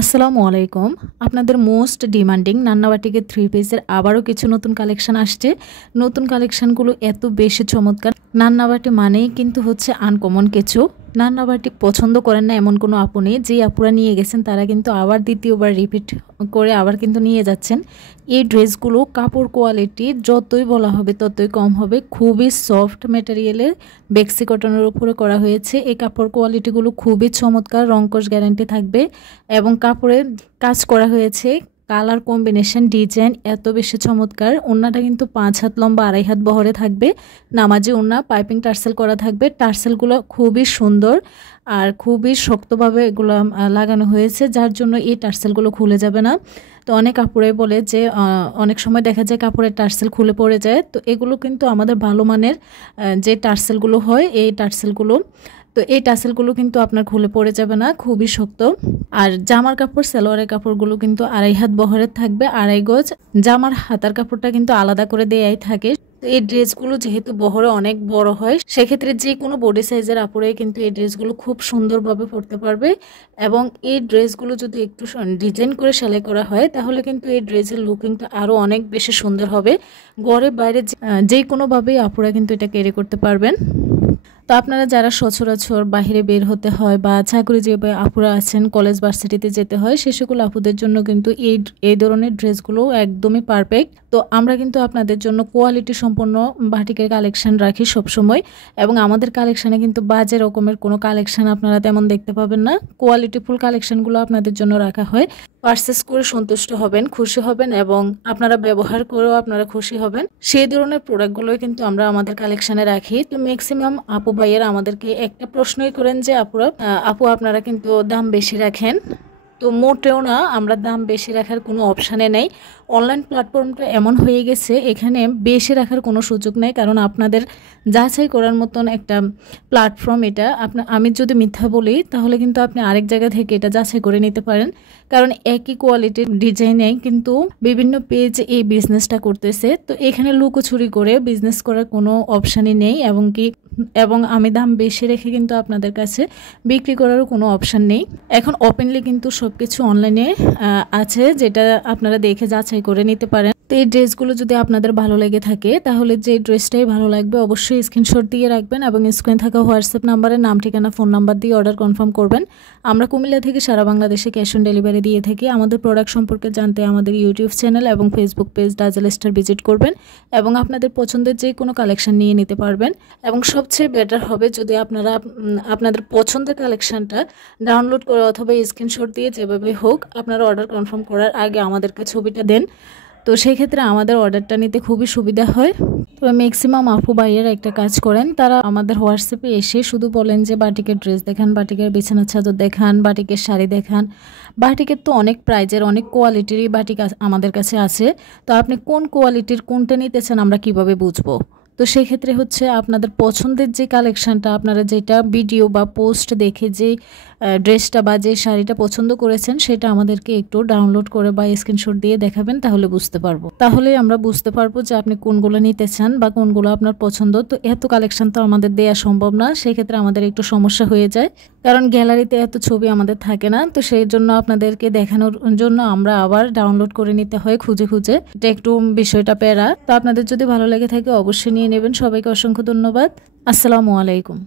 আসসালামু আলাইকুম। আপনাদের মোস্ট ডিমান্ডিং নান্না বাটিকের থ্রি পিসের আবারও কিছু নতুন কালেকশন আসছে। নতুন কালেকশনগুলো এত বেশি চমৎকার। নান্না বাটি মানেই কিন্তু হচ্ছে আনকমন কিছু। নান্না বাটি পছন্দ করেন না এমন কোনো আপু নেই। যে আপুরা নিয়ে গেছেন তারা কিন্তু আবার দ্বিতীয়বার রিপিট করে আবার কিন্তু নিয়ে যাচ্ছেন। এই ড্রেসগুলো কাপড় কোয়ালিটি যতই বলা হবে ততই কম হবে। খুবই সফট ম্যাটেরিয়ালের বেক্সি কটনের উপরে করা হয়েছে। এই কাপড় কোয়ালিটিগুলো খুবই চমৎকার, রংকশ গ্যারান্টি থাকবে এবং কাপড়ের কাজ করা হয়েছে। কালার কম্বিনেশন ডিজাইন এত বেশি চমৎকার। ওড়নাটা কিন্তু 5 হাত লম্বা 2.5 হাত বহরে থাকবে। নামাজি ওড়না, পাইপিং টার্সেল করা থাকবে। টার্সেলগুলো খুবই সুন্দর আর খুবই শক্তভাবে এগুলো লাগানো হয়েছে, যার জন্য এই টার্সেলগুলো খুলে যাবে না। তো অনেক কাপড়ে বলে যে অনেক সময় দেখা যায় কাপড়ের টার্সেল খুলে পড়ে যায়। তো এগুলো কিন্তু আমাদের ভালো মানের যে টার্সেলগুলো হয় এই টার্সেলগুলো। তো এই টার্সেলগুলো কিন্তু আপনার খুলে পড়ে যাবে না, খুবই শক্ত। আর জামার কাপড় সালোয়ারের কাপড়গুলো কিন্তু 2.5 হাত বহরের থাকবে, 2.5 গজ। জামার হাতার কাপড়টা কিন্তু আলাদা করে দেয়াই থাকে। এই ড্রেসগুলো যেহেতু বহরে অনেক বড় হয়, সেক্ষেত্রে যে কোনো বডি সাইজের আপুরাই কিন্তু এই ড্রেসগুলো খুব সুন্দরভাবে পরতে পারবে। এবং এই ড্রেসগুলো যদি একটু ডিজাইন করে সেলাই করা হয় তাহলে কিন্তু এই ড্রেসের লুকিংটা আরও অনেক বেশি সুন্দর হবে। ঘরে বাইরে যে কোনোভাবেই আপুরা কিন্তু এটা ক্যারি করতে পারবেন। তো আপনারা যারা সচরাচর বাহিরে বের হতে হয় বা চাকরিজীবী আপুরা আছেন, কলেজ ভার্সিটিতে যেতে হয়, সে সকল আপুদের জন্য কিন্তু এই ধরনের ড্রেসগুলো একদমই পারফেক্ট। তো আমরা কিন্তু আপনাদের জন্য কোয়ালিটি সম্পন্ন বাটিকের কালেকশন রাখি সবসময়, এবং আমাদের কালেকশানে কিন্তু বাজে রকমের কোনো কালেকশন আপনারা তেমন দেখতে পাবেন না। কোয়ালিটিফুল কালেকশনগুলো আপনাদের জন্য রাখা হয়। পারচেস করে সন্তুষ্ট হবেন, খুশি হবেন এবং আপনারা ব্যবহার করেও আপনারা খুশি হবেন, সেই ধরনের প্রোডাক্টগুলোই কিন্তু আমরা আমাদের কালেকশানে রাখি। তো ম্যাক্সিমাম আপু ভাইয়েরা আমাদেরকে একটা প্রশ্নই করেন যে আপু আপনারা কিন্তু দাম বেশি রাখেন। তো মোটেও না, আমরা দাম বেশি রাখার কোনো অপশানে নেই। অনলাইন প্ল্যাটফর্মটা এমন হয়ে গেছে, এখানে বেশি রাখার কোনো সুযোগ নেই, কারণ আপনাদের যাচাই করার মতন একটা প্ল্যাটফর্ম এটা। আমি যদি মিথ্যা বলি তাহলে কিন্তু আপনি আরেক জায়গা থেকে এটা যাচাই করে নিতে পারেন, কারণ একই কোয়ালিটির ডিজাইনে কিন্তু বিভিন্ন পেজ এই বিজনেসটা করতেছে। তো এখানে লুকোচুরি করে বিজনেস করার কোনো অপশানই নেই, এবং আমি দাম বেশি রেখে কিন্তু আপনাদের কাছে বিক্রি করারও কোনো অপশান নেই। এখন ওপেনলি কিন্তু সব কিছু অনলাইনে আছে, যেটা আপনারা দেখে যাচাই করে নিতে পারেন। তো এই ড্রেসগুলো যদি আপনাদের ভালো লেগে থাকে তাহলে যে ড্রেসটাই ভালো লাগবে অবশ্যই স্ক্রিনশট দিয়ে রাখবেন এবং স্ক্রিনে থাকা হোয়াটসঅ্যাপ নাম্বারে নাম, ঠিকানা, ফোন নাম্বার দিয়ে অর্ডার কনফার্ম করবেন। আমরা কুমিল্লা থেকে সারা বাংলাদেশে ক্যাশ অন ডেলিভারি দিয়ে থাকি। আমাদের প্রোডাক্ট সম্পর্কে জানতে আমাদের ইউটিউব চ্যানেল এবং Facebook page dazzle star visit করবেন এবং আপনাদের পছন্দের যে কোনো কালেকশন নিয়ে নিতে পারবেন। এবং সবচেয়ে বেটার হবে যদি আপনারা আপনাদের পছন্দের কালেকশনটা ডাউনলোড করে অথবা স্ক্রিনশট দিয়ে যেভাবে হোক আপনারা অর্ডার কনফার্ম করার আগে আমাদেরকে ছবিটা দেন। তো সেই ক্ষেত্রে আমাদের অর্ডারটা নিতে খুবই সুবিধা হয়। তবে ম্যাক্সিমাম আপু ভাইয়েরা একটা কাজ করেন, তারা আমাদের হোয়াটসঅ্যাপে এসে শুধু বলেন যে বাটিকের ড্রেস দেখান, বাটিকের বিছানার চাদর দেখান, বাটিকের শাড়ি দেখান। বাটিকের তো অনেক প্রাইজের অনেক কোয়ালিটিরই বাটিক আমাদের কাছে আছে। তো আপনি কোন কোয়ালিটির কোনটা নিতে চান আমরা কিভাবে বুঝবো? তো সেই ক্ষেত্রে হচ্ছে আপনাদের পছন্দের যে কালেকশানটা, আপনারা যেটা ভিডিও বা পোস্ট দেখে যে ড্রেসটা বা যে শাড়িটা পছন্দ করেছেন সেটা আমাদেরকে একটু ডাউনলোড করে বা স্ক্রিনশট দিয়ে দেখাবেন, তাহলে আমরা বুঝতে পারবো যে আপনি কোনগুলো নিতে চান বা কোনগুলো আপনার পছন্দ। তো এত কালেকশন তো আমাদের দেওয়া সম্ভব না, সেক্ষেত্রে আমাদের একটু সমস্যা হয়ে যায়, কারণ গ্যালারিতে এত ছবি আমাদের থাকে না। তো সেই জন্য আপনাদেরকে দেখানোর জন্য আমরা আবার ডাউনলোড করে নিতে হয় খুঁজে খুঁজে, এটা একটু বিষয়টা প্যারা। তো আপনাদের যদি ভালো লেগে থাকে অবশ্যই নিয়ে নেবেন। সবাইকে অসংখ্য ধন্যবাদ। আসসালামু আলাইকুম।